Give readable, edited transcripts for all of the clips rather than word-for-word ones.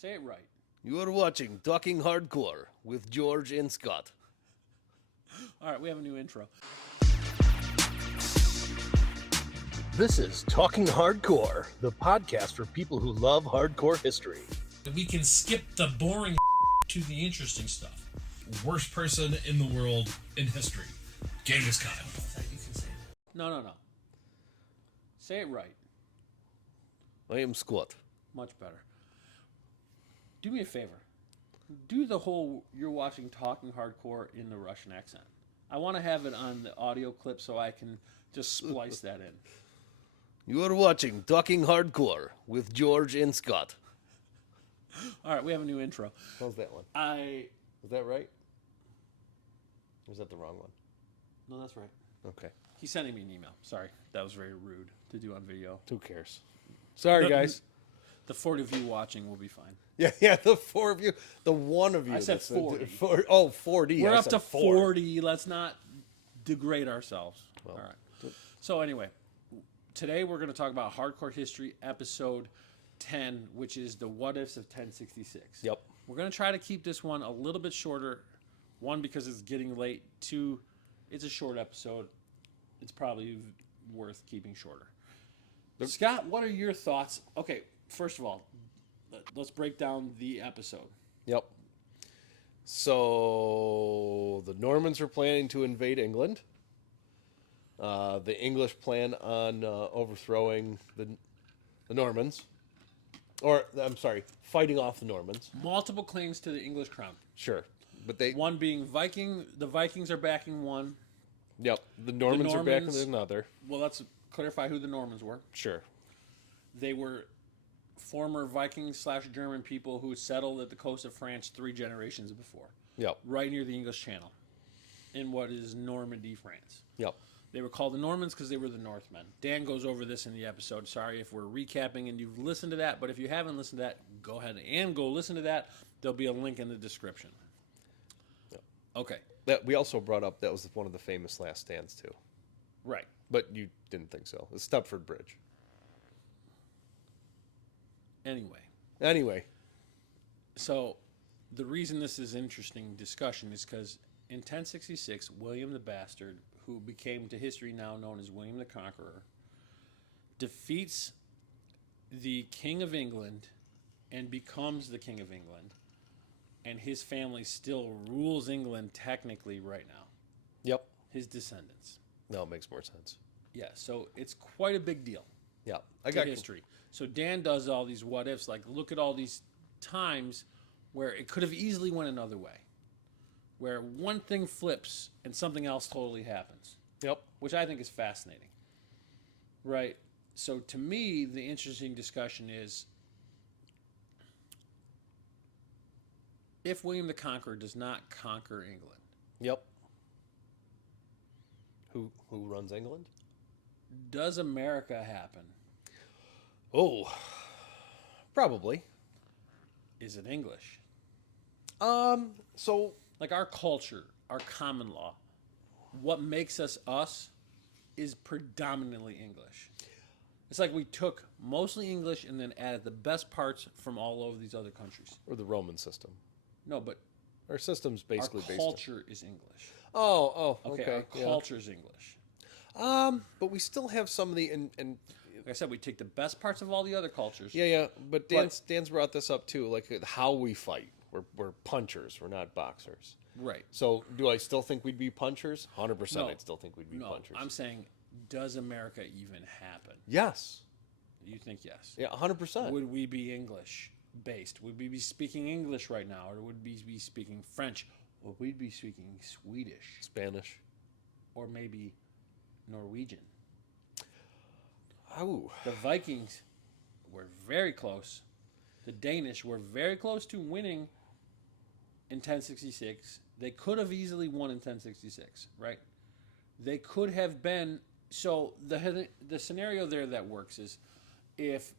Say it right. You are watching Talking Hardcore with George and Scott. All right, we have a new intro. This is Talking Hardcore, the podcast for people who love hardcore history. We can skip the boring to the interesting stuff. Worst person in the world in history. Genghis Khan. No. Say it right. I am Scott. Much better. Do me a favor. Do the whole you're watching Talking Hardcore in the Russian accent. I want to have it on the audio clip so I can just splice that in. You are watching Talking Hardcore with George and Scott. All right, we have a new intro. How's that one? Is that right? Or is that the wrong one? No, that's right. Okay. He's sending me an email. Sorry, that was very rude to do on video. Who cares? Sorry, guys. The 40 of you watching will be fine. Yeah, the four of you. The one of you. I said 40. 40. We're I up said to 4. 40. Let's not degrade ourselves. Well, all right. So anyway, today we're going to talk about Hardcore History, episode 10, which is the what-ifs of 1066. Yep. We're going to try to keep this one a little bit shorter. One, because it's getting late. Two, it's a short episode. It's probably worth keeping shorter. Scott, what are your thoughts? Okay, first of all, let's break down the episode. Yep. So the Normans are planning to invade England. The English plan on overthrowing the Normans. Or, I'm sorry, fighting off the Normans. Multiple claims to the English crown. Sure. But they... One being Viking. The Vikings are backing one. Yep. The Normans are backing another. Well, let's clarify who the Normans were. Sure. They were former Viking/German people who settled at the coast of France 3 generations before. Yep. Right near the English Channel, in what is Normandy, France. Yep. They were called the Normans because they were the Northmen. Dan goes over this in the episode. Sorry if we're recapping and you've listened to that, but if you haven't listened to that, go ahead and go listen to that. There'll be a link in the description. Yep. Okay. That we also brought up that was one of the famous last stands too. Right. But you didn't think so. The Stepford Bridge. Anyway. So the reason this is interesting discussion is because in 1066, William the Bastard, who became to history now known as William the Conqueror, defeats the King of England and becomes the King of England. And his family still rules England technically right now. Yep. His descendants. No, it makes more sense. Yeah, so it's quite a big deal. Yeah. I got history. So Dan does all these what ifs, like look at all these times where it could have easily went another way. Where one thing flips and something else totally happens. Yep. Which I think is fascinating. Right? So to me, the interesting discussion is if William the Conqueror does not conquer England. Yep. Who runs England? Does America happen? Oh, probably. Is it English? So like our culture, our common law, what makes us us is predominantly English. It's like we took mostly English and then added the best parts from all over these other countries. Or the Roman system. No, but our system's basically our culture is English. Okay. Our culture's English. But we still have some of the and like I said, we take the best parts of all the other cultures. Yeah. But Dan's brought this up too, like how we fight. We're punchers. We're not boxers. Right. So do I still think we'd be punchers? 100%. No. I'd still think we'd be punchers. I'm saying, does America even happen? Yes. You think yes? Yeah, 100%. Would we be English based? Would we be speaking English right now, or would we be speaking French? Would we be speaking Swedish, Spanish, or maybe Norwegian? Oh. The Vikings were very close. The Danish were very close to winning in 1066. They could have easily won in 1066, right? They could have been. So the scenario there that works is if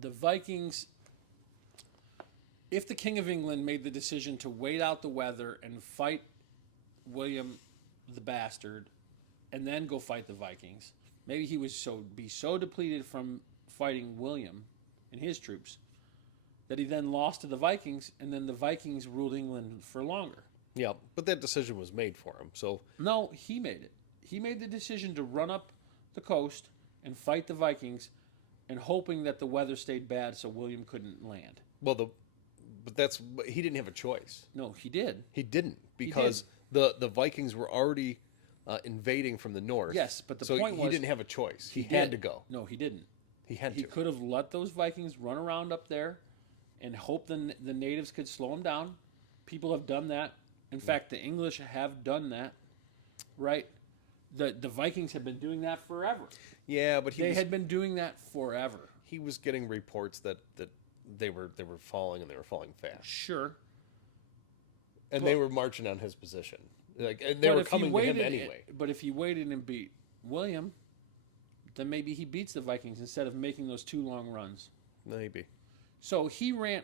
the Vikings, if the King of England made the decision to wait out the weather and fight William the Bastard and then go fight the Vikings, maybe he was be so depleted from fighting William and his troops that he then lost to the Vikings, and then the Vikings ruled England for longer. Yeah, but that decision was made for him. So No, he made it. He made the decision to run up the coast and fight the Vikings, and hoping that the weather stayed bad so William couldn't land. but he didn't have a choice. No, he did. He didn't because the Vikings were already invading from the north. Yes, but the so point he was didn't have a choice. He did. had to go. No, he didn't. He had He to. could have let those Vikings run around up there and hope the natives could slow him down. People have done that. In fact, the English have done that, right? The Vikings have been doing that forever. Yeah, but They had been doing that forever. he was getting reports that they were falling and they were falling fast, Sure. and they were marching on his position. Like and they But were if he coming to him waited- anyway. But if he waited and beat William, then maybe he beats the Vikings instead of making those 2 long runs. Maybe. So he ran.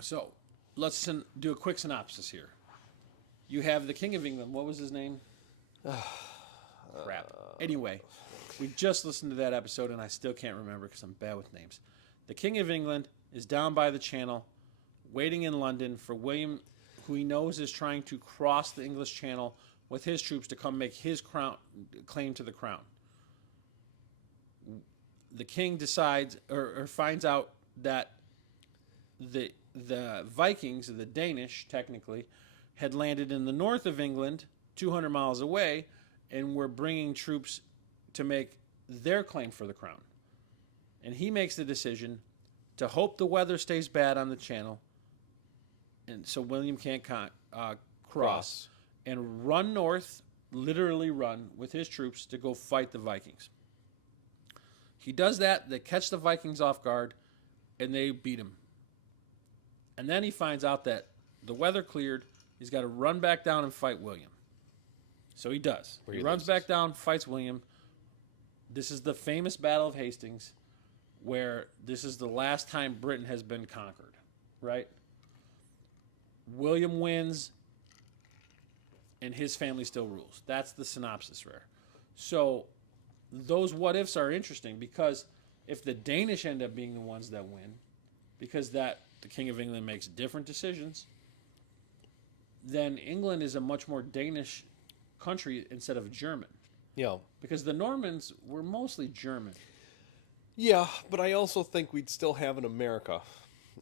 So let's do a quick synopsis here. You have the King of England. What was his name? Crap. Anyway, we just listened to that episode, and I still can't remember because I'm bad with names. The King of England is down by the Channel, waiting in London for William, who he knows is trying to cross the English Channel with his troops to come make his claim to the crown. The king decides or finds out that the Vikings, or the Danish, technically, had landed in the north of England, 200 miles away, and were bringing troops to make their claim for the crown. And he makes the decision to hope the weather stays bad on the Channel, and so William can't cross, and run north, literally run, with his troops to go fight the Vikings. He does that, they catch the Vikings off guard, and they beat him. And then he finds out that the weather cleared, he's got to run back down and fight William. So he does. He runs back down, fights William. This is the famous Battle of Hastings, where this is the last time Britain has been conquered, right? William wins, and his family still rules. That's the synopsis there. So those what-ifs are interesting because if the Danish end up being the ones that win, because the King of England makes different decisions, then England is a much more Danish country instead of German. Yeah. Because the Normans were mostly German. Yeah, but I also think we'd still have an America.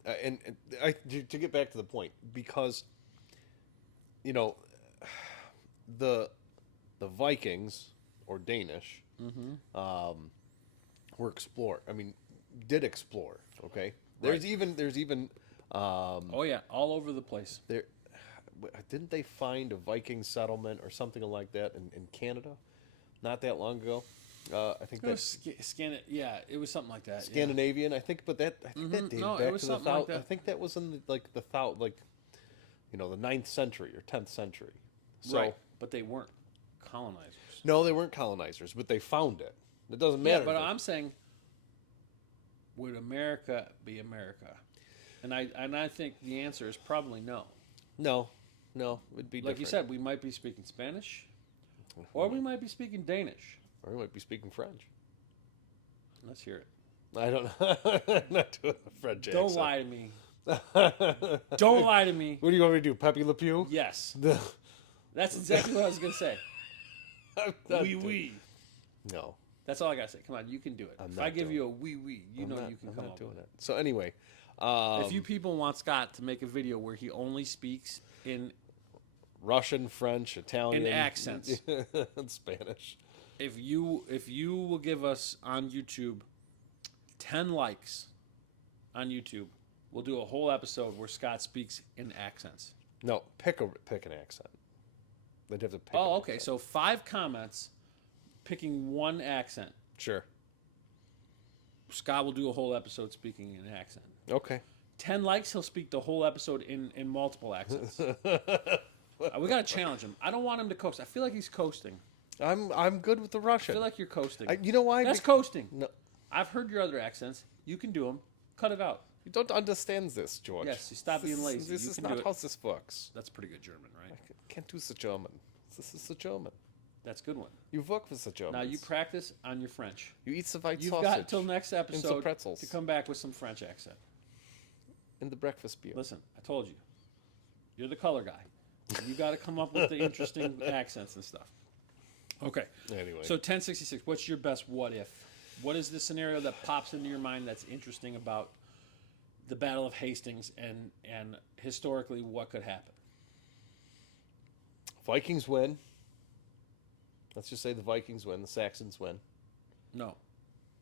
To get back to the point, because, the Vikings, or Danish, were did explore, okay? There's even Oh yeah, all over the place. there didn't they find a Viking settlement or something like that in Canada not that long ago? I think It was that's it was something like that. Yeah. Scandinavian. I think that dated No, it back was to the something like south. that. I think that was in the 9th century or 10th century. So Right, but they weren't colonizers. no, they weren't colonizers, but they found it. It doesn't Yeah, matter. but I'm saying, would America be America? And I think the answer is probably no. no, it'd be Like you different. said, we might be speaking Spanish, or we might be speaking Danish. Or we might be speaking French. Let's hear it. I don't know. I'm not doing the French accent. Don't lie to me. Don't lie to me. What do you want me to do, Pepe Le Pew? Yes, No. that's exactly what I was gonna say. I'm not Oui, doing- oui. No, That's all I gotta say. Come on, you can do it. I'm If not I give doing you a oui, oui, you know you can I'm come not up doing with it. So anyway, it. If you people want Scott to make a video where he only speaks in Russian, French, Italian, accents. and Spanish. if you will give us on YouTube 10 likes on YouTube, we'll do a whole episode where Scott speaks in accents. No, pick an accent. They'd have to pick. Oh, an okay. accent. So 5 comments picking one accent. Sure. Scott will do a whole episode speaking in accent. Okay. 10 likes, he'll speak the whole episode in multiple accents. We got to challenge him. I don't want him to coast. I feel like he's coasting. I'm good with the I Russian. feel like you're coasting. You know why? That's coasting. No, I've heard your other accents. You can do them. Cut it out. you don't understand this, George. Yes, you stop being lazy. This You is can do not it. how this works. That's pretty good German, right? I can't do the German. This is the German. That's a good one. You work with the Germans. Now you practice on your French. You eat the white You've sausage. got till next some episode pretzels. to come back with some French accent. in the breakfast beer. Listen, I told you. You're the color guy. You got to come up with the interesting accents and stuff. Okay. Anyway. So 1066, what's your best what if? What is the scenario that pops into your mind that's interesting about the Battle of Hastings and historically what could happen? Vikings win. Let's just say the Vikings win. The Saxons win. No.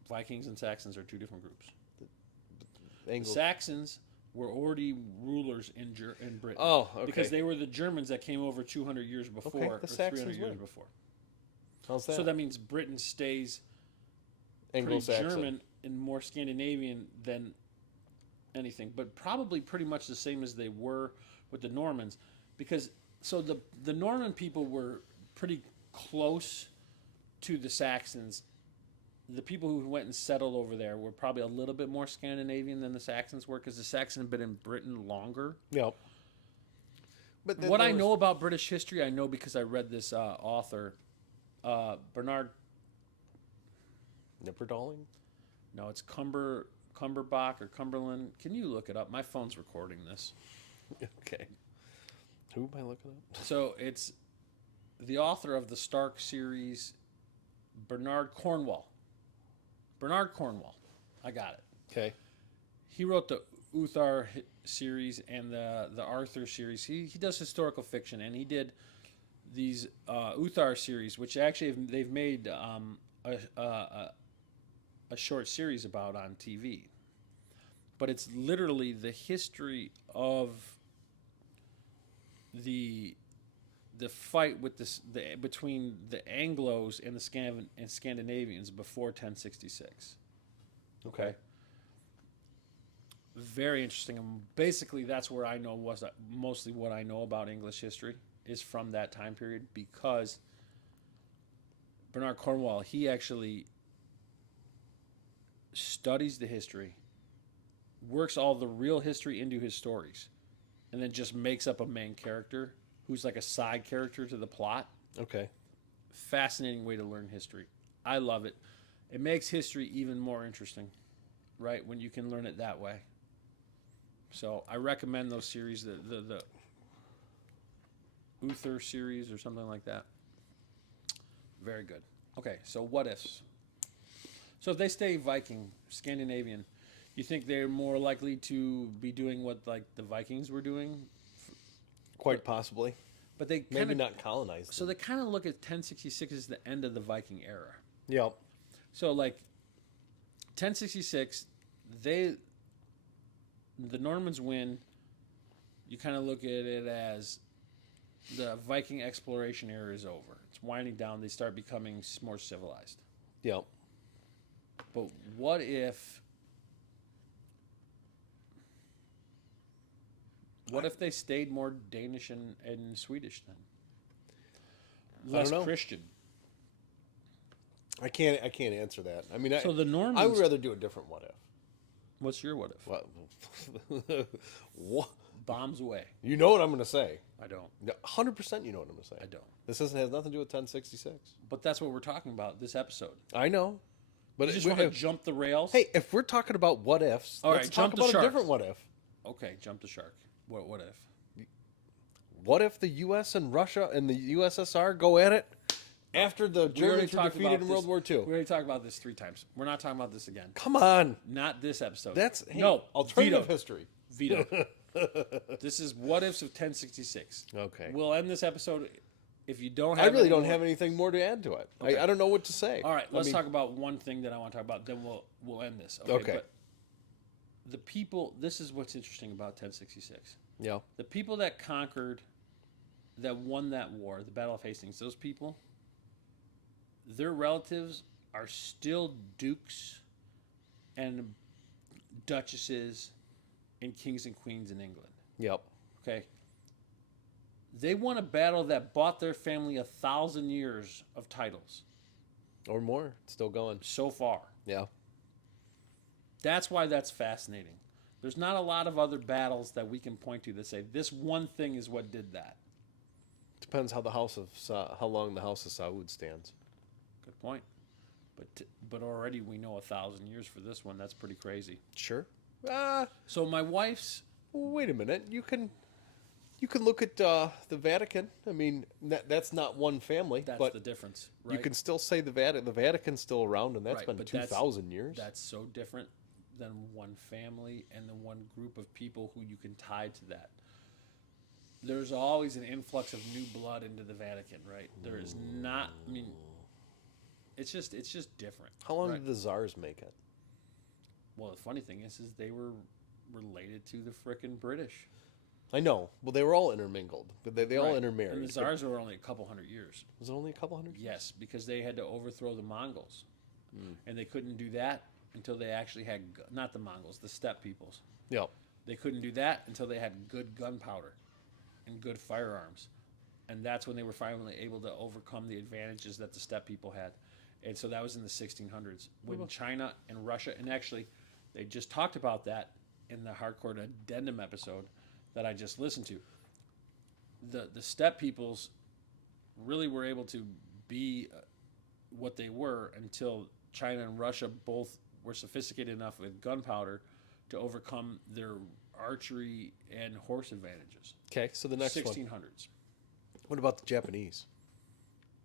Vikings and Saxons are two different groups. The Angles. Saxons were already rulers in Britain. Oh, okay. Because they were the Germans that came over 200 years before, the or Saxons 300 years win. before. How's that? So that means Britain stays pretty Anglo-Saxon. German and more Scandinavian than anything, but probably pretty much the same as they were with the Normans, because so the Norman people were pretty close to the Saxons. The people who went and settled over there were probably a little bit more Scandinavian than the Saxons were, because the Saxons had been in Britain longer. Yep. But What I know about British history, I know because I read this author, Bernard. Nipperdalling? No, it's Cumberbach or Cumberland. Can you look it up? My phone's recording this. Okay. Who am I looking at? So it's the author of the Stark series, Bernard Cornwell. Bernard Cornwell. I got it. Okay. He wrote the Uther series and the Arthur series. He does historical fiction, and he did these Uther series, which actually they've made a short series about on TV. But it's literally the history of the fight with between the Anglos and the Scandinavians before 1066. Okay. Very interesting. And basically, that's where I know mostly what I know about English history is from that time period, because Bernard Cornwell, he actually studies the history, works all the real history into his stories, and then just makes up a main character who's like a side character to the plot. Okay. Fascinating way to learn history. I love it. It makes history even more interesting, right, when you can learn it that way. So I recommend those series, the Uther series or something like that. Very good. Okay, so what ifs? So if they stay Viking, Scandinavian, you think they're more likely to be doing what like the Vikings were doing? Quite possibly. But they Maybe kinda, not colonized. So they kind of look at 1066 as the end of the Viking era. Yep. So like 1066, the Normans win. You kind of look at it as the Viking exploration era is over. It's winding down. They start becoming more civilized. Yep. But what if they stayed more Danish and Swedish then? Less don't know. Christian. I can't answer that. I mean, So the Normans. I would rather do a different what if. What's your what if? What? Bombs away. You know what I'm going to say. I don't. 100% you know what I'm going to say. I don't. This has nothing to do with 1066. But that's what we're talking about this episode. I know. But You just want to jump the rails? Hey, if we're talking about what ifs, All let's right, talk jump the about a shark. different what if. Okay, jump the shark. What if? What if the U.S. and Russia and the USSR go at it after the Germans were defeated in World War II? We already talked about this 3 times. We're not talking about this again. Come on. Not this episode. No, alternative veto. history. Veto. This is what ifs of 1066. Okay. We'll end this episode. If you don't have I really any don't more- have anything more to add to it. Okay. I don't know what to say. All right, I let's mean, talk about one thing that I want to talk about. Then we'll end this. Okay. But the people. This is what's interesting about 1066. Yeah. The people that conquered, that won that war, the Battle of Hastings. Those people. Their relatives are still dukes and duchesses and kings and queens in England. Yep. Okay. They won a battle that bought their family 1,000 years of titles Or more. It's still going. so far. Yeah. That's why that's fascinating. There's not a lot of other battles that we can point to that say this one thing is what did that. Depends how how long the House of Saud stands. Good point. But already we know 1,000 years for this one. That's pretty crazy. Sure. So my wife's Well, wait a minute. You can look at the Vatican. I mean, that's not one family, That's but the difference, right? you can still say the Vatican's still around, and that's Right, been but 2,000 years. That's so different than one family and the one group of people who you can tie to that. There's always an influx of new blood into the Vatican, right? There is not. I mean, it's just different. How long right? did the czars make it? Well, the funny thing is they were related to the frickin' British. I know. Well, they were all intermingled, but they all Right. intermarried. And the czars were only a couple hundred years. Was it only a couple hundred? Yes, because they had to overthrow the Mongols, and they couldn't do that until they actually had not the Mongols, the steppe peoples. Yeah. They couldn't do that until they had good gunpowder and good firearms, and that's when they were finally able to overcome the advantages that the steppe people had. And so that was in the 1600s when China and Russia, and actually, they just talked about that in the Hardcore Addendum episode that I just listened to. The steppe peoples really were able to be what they were until China and Russia both were sophisticated enough with gunpowder to overcome their archery and horse advantages. Okay, so the next 1600s. one. What about the Japanese?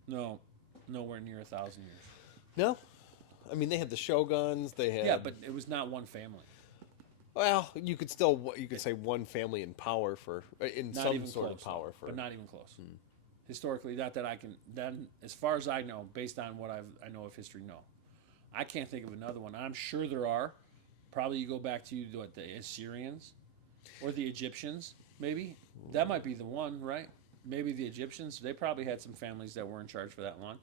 No, nowhere near 1,000 years. No? I mean, they had the shoguns, they had... Yeah, but it was not one family. Well, you could say one family in power in Not some even sort close, of power though, but not even close. Historically, not that I can. Then, as far as I know, based on what I know of history, no, I can't think of another one. I'm sure there are. Probably you go back to the Assyrians or the Egyptians. Maybe that might be the one, right? Maybe the Egyptians. They probably had some families that were in charge for that long,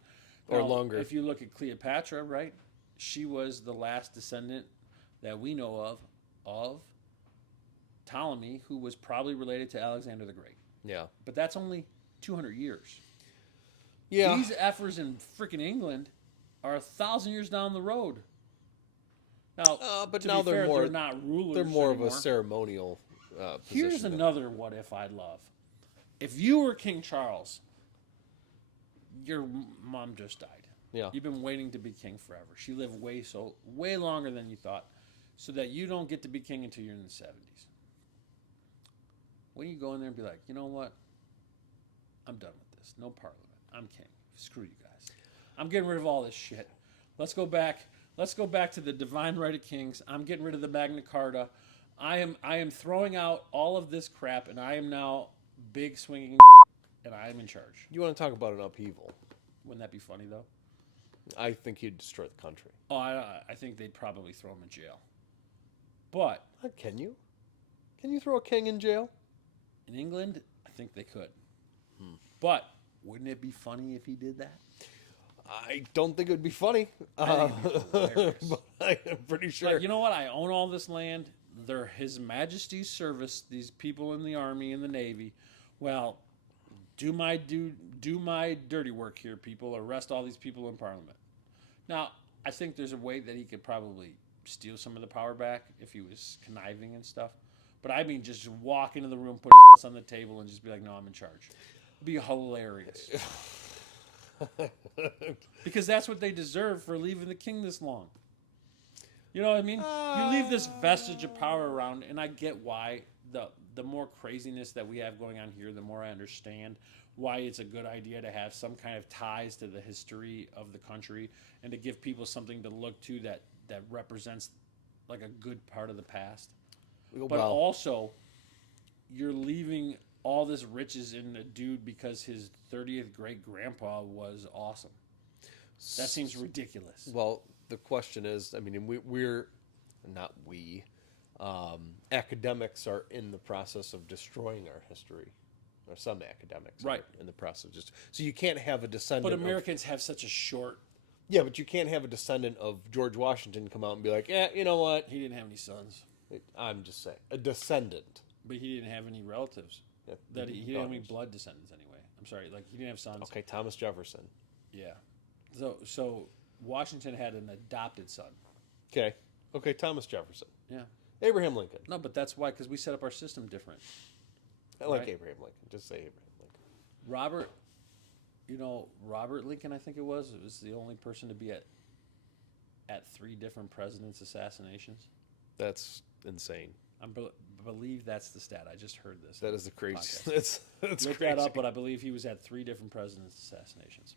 Or longer. If you look at Cleopatra, right? She was the last descendant that we know of Ptolemy, who was probably related to Alexander the Great. Yeah. But that's only 200 years. Yeah. These effers in freaking England are 1,000 years down the road. Now, but to now be they're fair, more- they're not rulers. They're more anymore. of a ceremonial position. Here's another what if I'd love. If you were King Charles, your mom just died. Yeah. You've been waiting to be king forever. She lived way longer than you thought, so that you don't get to be king until you're in the 70s. When you go in there and be like, you know what? I'm done with this. No parliament. I'm king. Screw you guys. I'm getting rid of all this shit. Let's go back. Let's go back to the divine right of kings. I'm getting rid of the Magna Carta. I am throwing out all of this crap, and I am now big swinging, and I am in charge. You want to talk about an upheaval? Wouldn't that be funny though? I think he'd destroy the country. Oh, I think they'd probably throw him in jail. But Can you? Can you throw a king in jail? in England, I think they could. But wouldn't it be funny if he did that? I don't think it would be funny. I think it'd be hilarious. But I am pretty sure. Like, you know what? I own all this land. They're His Majesty's service. These people in the Army and the Navy. Well, do my dirty work here, people. Arrest all these people in Parliament. Now, I think there's a way that he could probably steal some of the power back if he was conniving and stuff. But I mean, just walk into the room, put his ass on the table, and just be like, "No, I'm in charge." It'd be hilarious. Because that's what they deserve for leaving the king this long. You know what I mean? You leave this vestige of power around, and I get why. The more craziness that we have going on here, the more I understand why it's a good idea to have some kind of ties to the history of the country and to give people something to look to that represents like a good part of the past. But also, you're leaving all this riches in a dude because his 30th great-grandpa was awesome. That seems ridiculous. Well, the question is, I mean, we're not we. Academics are in the process of destroying our history, or some academics Right. are in the process of so you can't have a descendant. But Americans have such a short... Yeah, but you can't have a descendant of George Washington come out and be like, "Yeah, you know what? He didn't have any sons. I'm just saying, a descendant." But he didn't have any relatives. Yeah, That he didn't have any daughters. blood descendants anyway. I'm sorry, like he didn't have sons. Okay, Thomas Jefferson. Yeah. So Washington had an adopted son. Okay, Thomas Jefferson. Yeah. Abraham Lincoln. No, but that's why, because we set up our system different. I like Right. Abraham Lincoln. Just say Abraham Lincoln. Robert Lincoln, I think it was the only person to be at 3 different presidents' assassinations. That's insane. believe that's the stat. I just heard this. That is the crazy. Podcast. That's Look crazy. that up, but I believe he was at 3 different presidents' assassinations.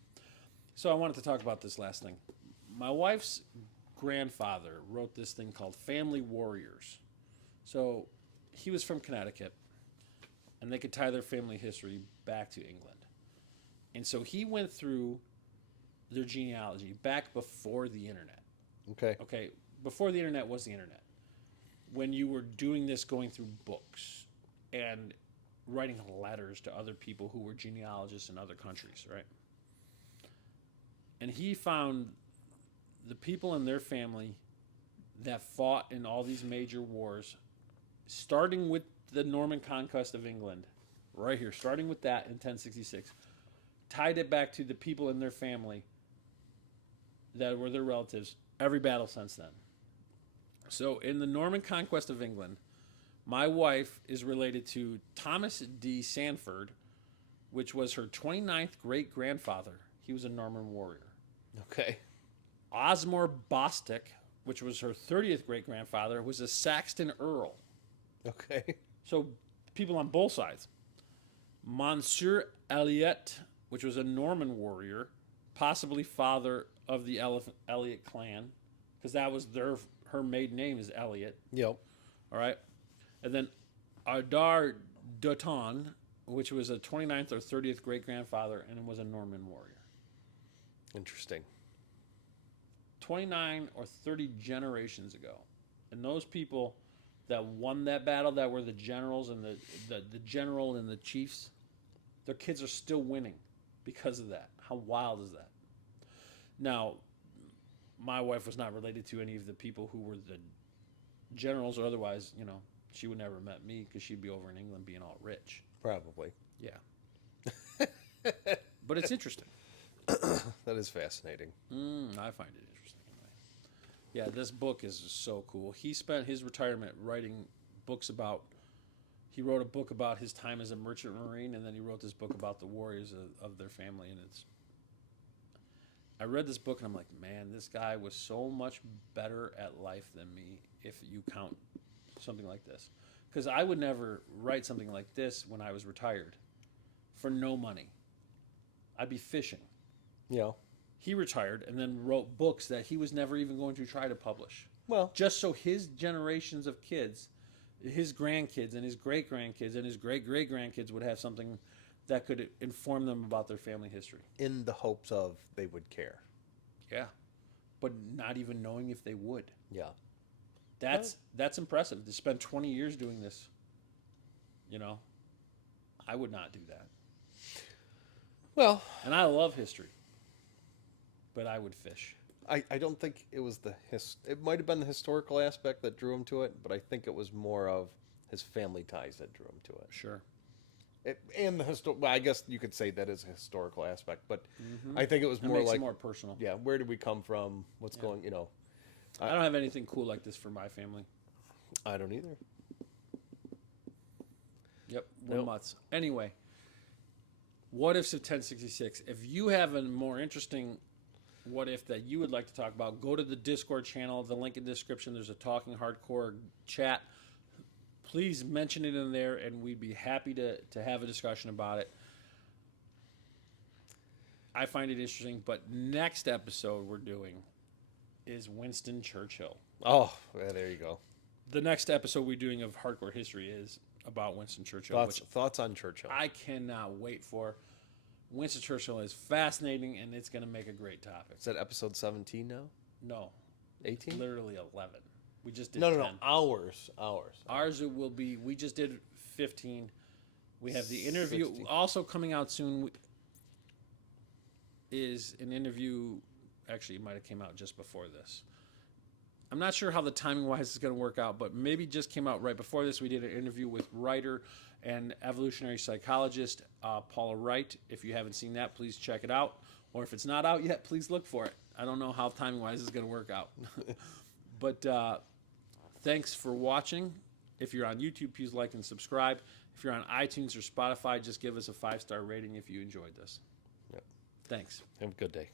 So I wanted to talk about this last thing. My wife's grandfather wrote this thing called Family Warriors. So he was from Connecticut, and they could tie their family history back to England. And so he went through their genealogy back before the internet. Okay. Okay, before the internet was the internet. When you were doing this, going through books and writing letters to other people who were genealogists in other countries, right? And he found the people in their family that fought in all these major wars, starting with the Norman conquest of England, right here, starting with that in 1066, tied it back to the people in their family that were their relatives, every battle since then. So in the Norman conquest of England, my wife is related to Thomas D. Sanford, which was her 29th great-grandfather. He was a Norman warrior. Okay. Osmore Bostick, which was her 30th great-grandfather, was a Saxon earl. Okay. So people on both sides. Monsieur Eliot, which was a Norman warrior, possibly father of the Eliot clan, because that was her maiden name is Eliot. Yep. All right. And then Ardar Doton, which was a 29th or 30th great-grandfather and was a Norman warrior. Interesting. 29 or 30 generations ago. And those people that won that battle, that were the generals and the general and the chiefs, their kids are still winning because of that. How wild is that? Now, my wife was not related to any of the people who were the generals, or otherwise, she would never have met me because she'd be over in England being all rich. Probably. Yeah. But it's interesting. That is fascinating. I find it interesting. Anyway. Yeah, this book is so cool. He spent his retirement writing books about. He wrote a book about his time as a merchant marine, and then he wrote this book about the warriors of their family. And I read this book, and I'm like, man, this guy was so much better at life than me, if you count something like this. Because I would never write something like this when I was retired for no money. I'd be fishing. Yeah. He retired and then wrote books that he was never even going to try to publish. Well, Just so his generations of kids, his grandkids and his great-grandkids and his great-great-grandkids would have something that could inform them about their family history. in the hopes of they would care. Yeah. But not even knowing if they would. Yeah. That's impressive to spend 20 years doing this. I would not do that. Well, And I love history. But I would fish. I don't think it was it might have been the historical aspect that drew him to it, but I think it was more of his family ties that drew him to it. Sure. And well, I guess you could say that is a historical aspect, but I think it was It more makes like, it more personal. yeah, where did we come from? What's going, I don't have anything cool like this for my family. I don't either. Yep, we're Nope. mutts. Anyway, what ifs of 1066? If you have a more interesting what if that you would like to talk about, go to the Discord channel, the link in the description. There's a Talking Hardcore chat. Please mention it in there, and we'd be happy to have a discussion about it. I find it interesting, but next episode we're doing is Winston Churchill. Oh, yeah, there you go. The next episode we're doing of Hardcore History is about Winston Churchill. Thoughts on Churchill? I cannot wait for. Winston Churchill is fascinating, and it's going to make a great topic. Is that episode 17 now? No. 18? Literally 11. We just did No. 10. Ours. Ours will be, we just did 15. We have the interview. 16. Also coming out soon is an interview. Actually, it might have came out just before this. I'm not sure how the timing-wise is going to work out, but maybe just came out right before this. We did an interview with writer and evolutionary psychologist Paula Wright. If you haven't seen that, please check it out. Or if it's not out yet, please look for it. I don't know how timing-wise is going to work out. But thanks for watching. If you're on YouTube, please like and subscribe. If you're on iTunes or Spotify, just give us a 5-star rating if you enjoyed this. Yep. Thanks. Have a good day.